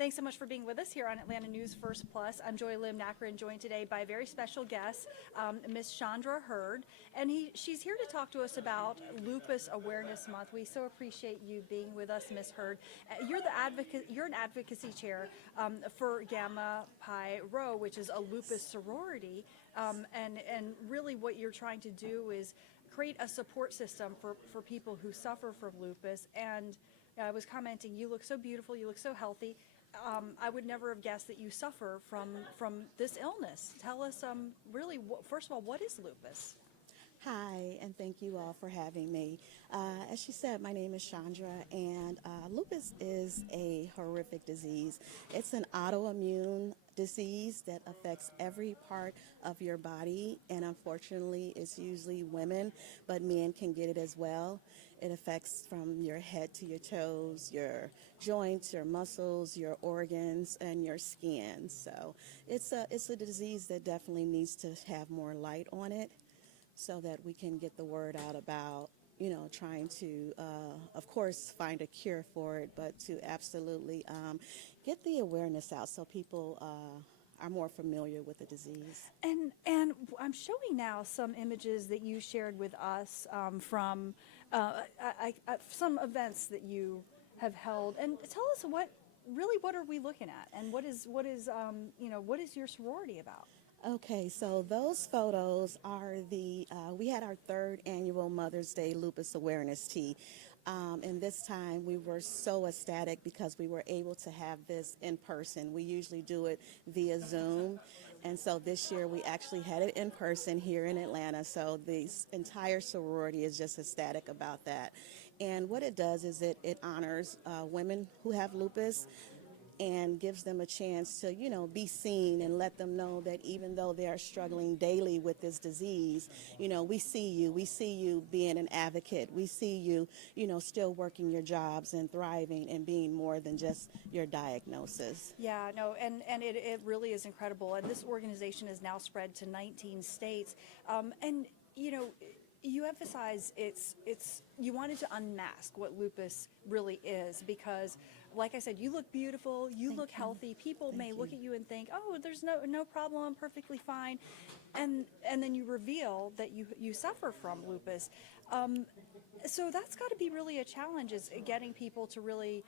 Thanks so much for being with us here on Atlanta News First Plus. I'm Joy Lim Nakrin, joined today by a very special guest, Miss Chandra Hurd, and she's here to talk to us about Lupus Awareness Month. We so appreciate you being with us, Miss Hurd. You're an advocacy chair for Gamma Pi Rho, which is a lupus sorority, and really what you're trying to do is create a support system for people who suffer from lupus. And I was commenting, you look so beautiful, you look so healthy. I would never have guessed that you suffer from this illness. Tell us, really, first of all, what is lupus? Hi, and thank you all for having me. As she said, my name is Chandra, and lupus is a horrific disease. It's an autoimmune disease that affects every part of your body, and unfortunately, it's usually women, but men can get it as well. It affects from your head to your toes, your joints, your muscles, your organs, and your skin. So it's a disease that definitely needs to have more light on it, so that we can get the word out about, trying to, of course, find a cure for it, but to absolutely get the awareness out so people are more familiar with the disease. And I'm showing now some images that you shared with us from some events that you have held. And tell us what are we looking at, and what is your sorority about? Okay, so those photos are we had our third annual Mother's Day Lupus Awareness Tea. And this time we were so ecstatic because we were able to have this in person. We usually do it via Zoom. And so this year we actually had it in person here in Atlanta. So the entire sorority is just ecstatic about that. And what it does is it honors women who have lupus, and gives them a chance to, be seen, and let them know that even though they are struggling daily with this disease, we see you. We see you being an advocate. We see you, still working your jobs and thriving and being more than just your diagnosis. Yeah, no, and it really is incredible. And this organization is now spread to 19 states. And, you emphasize you wanted to unmask what lupus really is, because like I said, you look beautiful, you look healthy. People may look at you and think, oh, there's no problem, I'm perfectly fine. And then you reveal that you suffer from lupus. So that's got to be really a challenge, is getting people to really,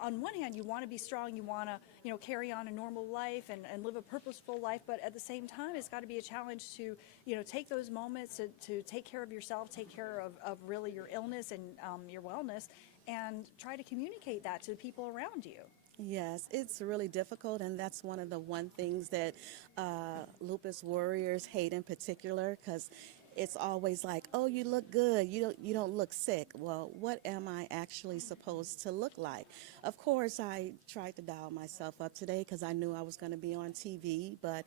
on one hand, you want to be strong, you want to, carry on a normal life and live a purposeful life, but at the same time, it's got to be a challenge to, take those moments to take care of yourself, take care of really your illness and your wellness, and try to communicate that to the people around you. Yes, it's really difficult, and that's one of the things that lupus warriors hate in particular, because it's always like, oh, you look good, you don't look sick. Well, what am I actually supposed to look like? Of course, I tried to dial myself up today because I knew I was going to be on TV, but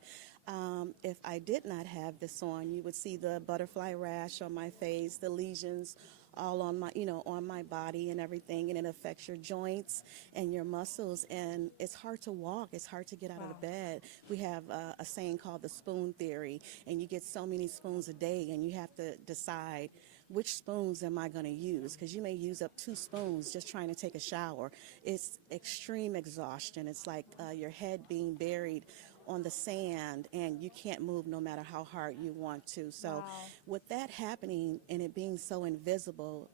if I did not have this on, you would see the butterfly rash on my face, the lesions all on my, on my body and everything, and it affects your joints and your muscles, and it's hard to walk. It's hard to get out of the bed. We have a saying called the spoon theory, and you get so many spoons a day, and you have to decide which spoons am I going to use, because you may use up 2 spoons just trying to take a shower. It's extreme exhaustion. It's like your head being buried on the sand, and you can't move no matter how hard you want to. So with that happening and it being so invisible,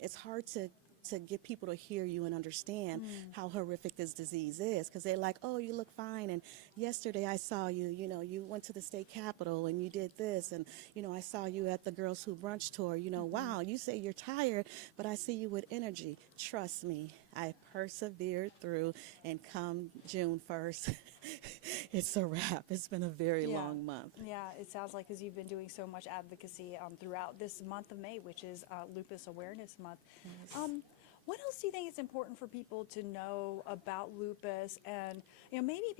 it's hard to get people to hear you and understand how horrific this disease is, because they're like, oh, you look fine, and yesterday I saw you, you went to the state capitol and you did this, and I saw you at the Girls Who Brunch tour, wow, you say you're tired, but I see you with energy. Trust me, I persevered through, and come June 1st, it's a wrap. It's been a very long month. Yeah, it sounds like, because you've been doing so much advocacy throughout this month of May, which is Lupus Awareness Month. Yes. What else do you think is important for people to know about lupus? And maybe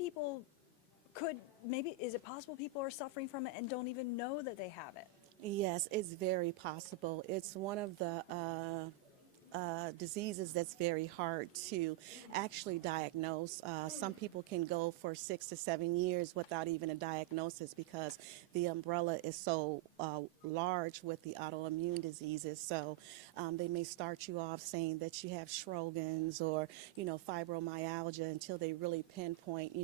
is it possible people are suffering from it and don't even know that they have it? Yes, it's very possible. It's one of the diseases that's very hard to actually diagnose. Some people can go for 6 to 7 years without even a diagnosis because the umbrella is so large with the autoimmune diseases. So they may start you off saying that you have Sjogren's or, fibromyalgia until they really pinpoint,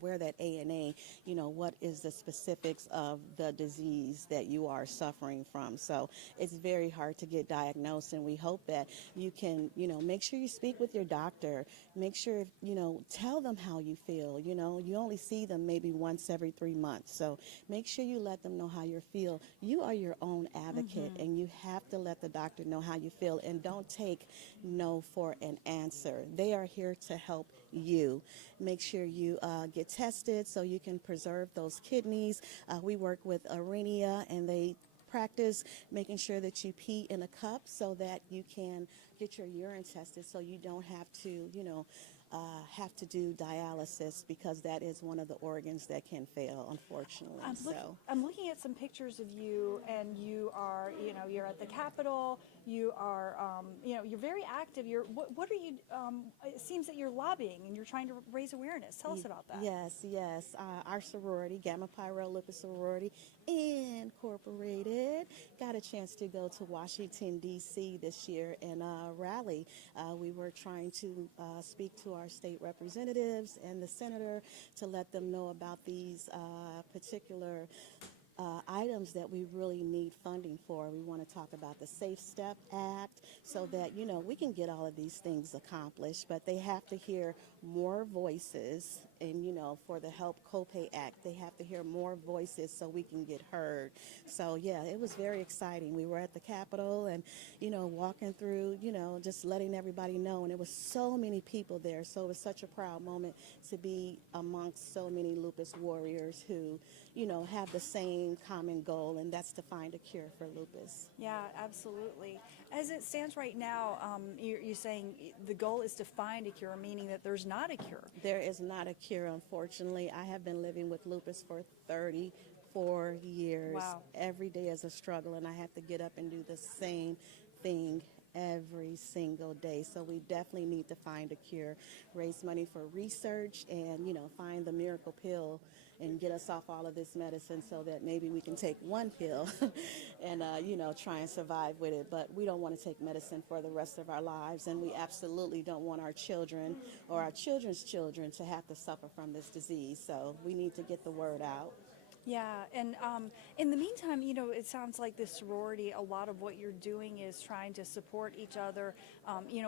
where that ANA, what is the specifics of the disease that you are suffering from. So it's very hard to get diagnosed, and we hope that you can, make sure you speak with your doctor. Make sure, tell them how you feel. You only see them maybe once every 3 months. So make sure you let them know how you feel. You are your own advocate, and you have to let the doctor know how you feel, and don't take no for an answer. They are here to help you. Make sure you get tested so you can preserve those kidneys. We work with Arenia, and they practice making sure that you pee in a cup so that you can get your urine tested, so you don't have to, have to do dialysis, because that is one of the organs that can fail, unfortunately. I'm looking at some pictures of you, and you are, you're at the Capitol. You are, you're very active. What are you? It seems that you're lobbying and you're trying to raise awareness. Tell us about that. Yes. Our sorority, Pi Rho Lupus Sorority Incorporated, got a chance to go to Washington, D.C. this year and rally. We were trying to speak to our state representatives and the senator to let them know about these particular items that we really need funding for. We want to talk about the Safe Step Act so that, we can get all of these things accomplished, but they have to hear more voices. And, for the Help Copay Act, they have to hear more voices so we can get heard. So, yeah, it was very exciting. We were at the Capitol and, walking through, just letting everybody know. And there was so many people there. So it was such a proud moment to be amongst so many lupus warriors who, have the same common goal, and that's to find a cure for lupus. Yeah, absolutely. As it stands right now, you're saying the goal is to find a cure, meaning that there's not a cure. There is not a cure, unfortunately. I have been living with lupus for 34 years. Wow. Every day is a struggle, and I have to get up and do the same thing every single day. So we definitely need to find a cure, raise money for research, and, find the miracle pill and get us off all of this medicine so that maybe we can take one pill and, try and survive with it. But we don't want to take medicine for the rest of our lives, and we absolutely don't want our children or our children's children to have to suffer from this disease. So we need to get the word out. Yeah, and in the meantime, it sounds like this sorority, a lot of what you're doing is trying to support each other,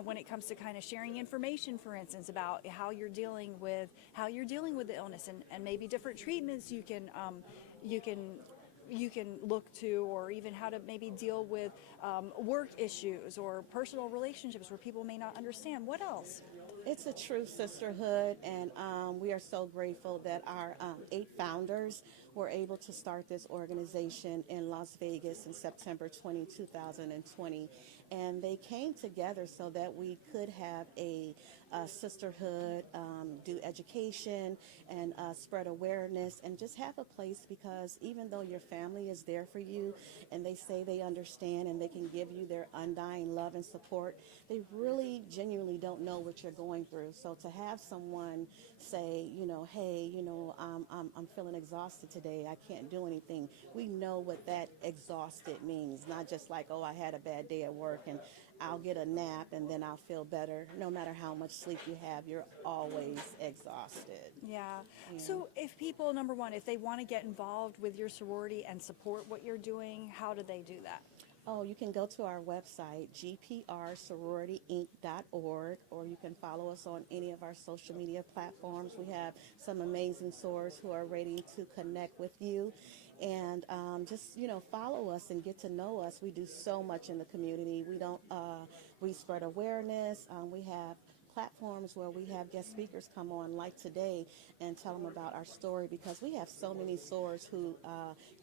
when it comes to kind of sharing information, for instance, about how you're dealing with the illness, and maybe different treatments you can look to, or even how to maybe deal with work issues or personal relationships where people may not understand. What else? It's a true sisterhood, and we are so grateful that our 8 founders were able to start this organization in Las Vegas in September 2020. And they came together so that we could have a sisterhood, do education, and spread awareness, and just have a place, because even though your family is there for you and they say they understand and they can give you their undying love and support, they really genuinely don't know what you're going through. So to have someone say, hey, I'm feeling exhausted today, I can't do anything. We know what that exhausted means, not just like, oh, I had a bad day at work and I'll get a nap and then I'll feel better. No matter how much sleep you have, you're always exhausted. Yeah. So if people, number one, if they want to get involved with your sorority and support what you're doing, how do they do that? Oh, you can go to our website, gprsororityinc.org, or you can follow us on any of our social media platforms. We have some amazing sorors who are ready to connect with you. And just, follow us and get to know us. We do so much in the community. We spread awareness. We have platforms where we have guest speakers come on, like today, and tell them about our story, because we have so many sorors who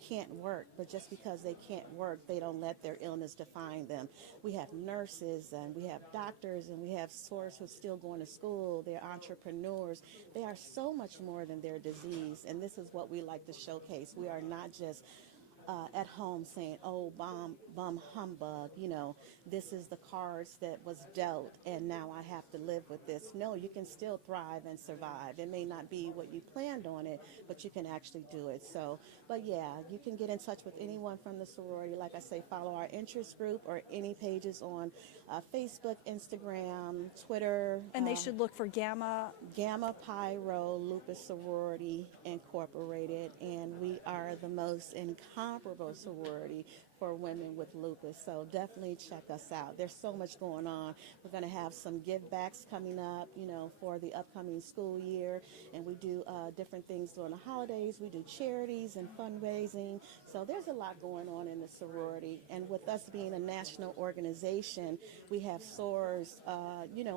can't work, but just because they can't work, they don't let their illness define them. We have nurses, and we have doctors, and we have sorors who are still going to school. They're entrepreneurs. They are so much more than their disease, and this is what we like to showcase. We are not just at home saying, oh, bum humbug, this is the cards that was dealt and now I have to live with this. No, you can still thrive and survive. It may not be what you planned on it, but you can actually do it. So, but yeah, you can get in touch with anyone from the sorority. Like I say, follow our interest group or any pages on Facebook, Instagram, Twitter. And they should look for Gamma. Pi Rho Lupus Sorority Incorporated, and we are the most incomparable sorority for women with lupus. So definitely check us out. There's so much going on. We're going to have some give backs coming up, for the upcoming school year, and we do different things during the holidays. We do charities and fundraising. So there's a lot going on in the sorority, and with us being a national organization, we have sorors,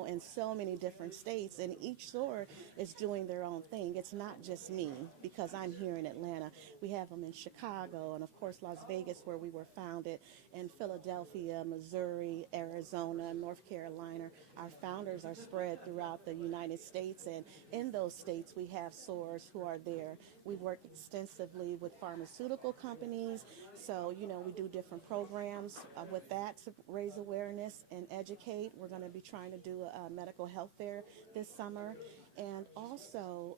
in so many different states, and each soror is doing their own thing. It's not just me, because I'm here in Atlanta. We have them in Chicago, and of course Las Vegas, where we were founded, in Philadelphia, Missouri, Arizona, North Carolina. Our founders are spread throughout the United States, and in those states we have sorors who are there. We work extensively with pharmaceutical companies, so we do different programs with that to raise awareness and educate. We're going to be trying to do a medical health fair this summer, and also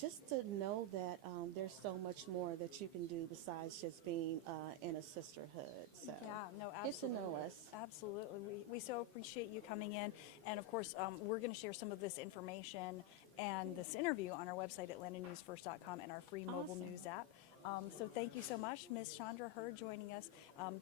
just to know that there's so much more that you can do besides just being in a sisterhood. So Yeah, no, get to absolutely. know us. Absolutely. We so appreciate you coming in. And of course, we're going to share some of this information and this interview on our website, atlantanewsfirst.com, and our free mobile Awesome. news app. So thank you so much, Ms. Chandra Hurd, joining us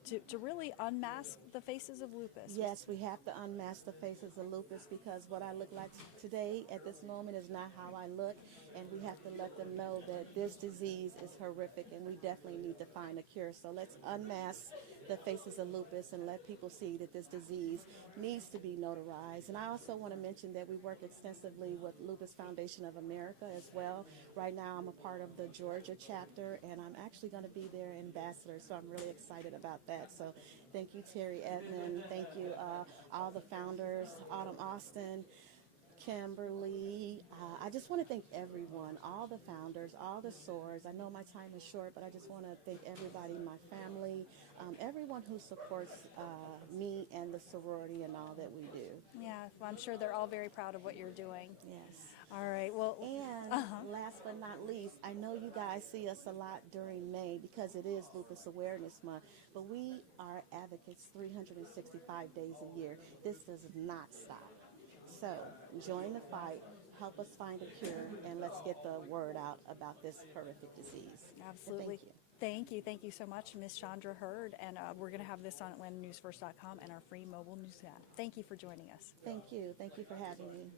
to really unmask the faces of lupus. Yes, we have to unmask the faces of lupus, because what I look like today at this moment is not how I look, and we have to let them know that this disease is horrific and we definitely need to find a cure. So let's unmask the faces of lupus and let people see that this disease needs to be notarized. And I also want to mention that we work extensively with Lupus Foundation of America as well. Right now I'm a part of the Georgia chapter, and I'm actually going to be their ambassador, so I'm really excited about that. So thank you, Terry Edmond. Thank you, all the founders, Autumn Austin, Kimberly. I just want to thank everyone, all the founders, all the sorors. I know my time is short, but I just want to thank everybody, my family, everyone who supports me and the sorority and all that we do. Yeah, well, I'm sure they're all very proud of what you're doing. Yes. All right, well, And last but not least, I know you guys see us a lot during May because it is Lupus Awareness Month, but we are advocates 365 days a year. This does not stop. So join the fight, help us find a cure, and let's get the word out about this horrific disease. absolutely. So Thank you. Thank you so much, Ms. Chandra Hurd. And we're going to have this on AtlantaNewsFirst.com and our free mobile news app. Thank you for joining us. thank you. Thank you for having me.